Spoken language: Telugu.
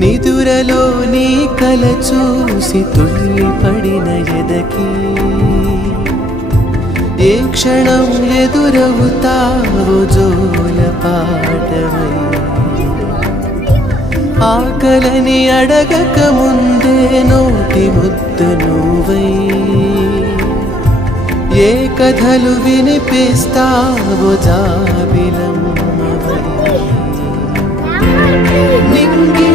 నిదురలో నీ కల చూసి తుళ్ళి పడిన ఎదకి ఏ క్షణం ఎదురవుతావో జోల పాటవై ఆకలని అడగక ముందే నోటి ముద్దు నువ్వై ఏ కథలు వినిపిస్తావో జాబిలమ్మవై నింగి